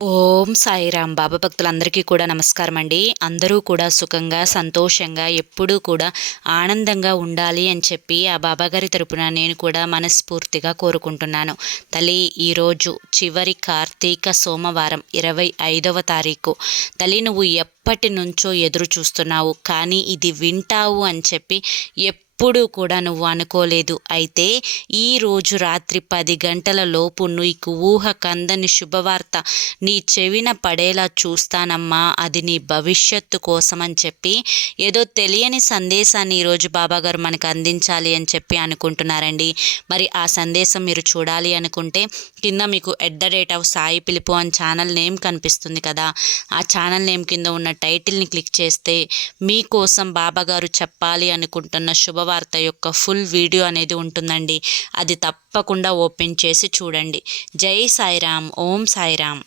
ఓం సాయిరాం బాబా భక్తులందరికీ కూడా నమస్కారం అండి. అందరూ కూడా సుఖంగా సంతోషంగా ఎప్పుడూ కూడా ఆనందంగా ఉండాలి అని చెప్పి ఆ బాబాగారి తరపున నేను కూడా మనస్ఫూర్తిగా కోరుకుంటున్నాను. తల్లి, ఈరోజు చివరి కార్తీక సోమవారం 25వ తారీఖు. తల్లి, నువ్వు ఎప్పటి నుంచో ఎదురు చూస్తున్నావు, కానీ ఇది వింటావు అని చెప్పి ఎప్పుడూ కూడా నువ్వు అనుకోలేదు. అయితే ఈరోజు రాత్రి 10 గంటల లోపు నీకు ఊహ కందని శుభవార్త నీ చెవిన పడేలా చూస్తానమ్మా. అది నీ భవిష్యత్తు కోసం అని చెప్పి ఏదో తెలియని సందేశాన్ని ఈరోజు బాబాగారు మనకు అందించాలి అని చెప్పి అనుకుంటున్నారండి. మరి ఆ సందేశం మీరు చూడాలి అనుకుంటే కింద మీకు @సాయి పిలుపు అని ఛానల్ నేమ్ కనిపిస్తుంది కదా, ఆ ఛానల్ నేమ్ కింద ఉన్న టైటిల్ని క్లిక్ చేస్తే మీకోసం బాబాగారు చెప్పాలి అనుకుంటున్న శుభవార్త యొక్క ఫుల్ వీడియో అనేది ఉంటుందండి. అది తప్పకుండా ఓపెన్ చేసి చూడండి. జై సాయిరామ్. ఓం సాయిరామ్.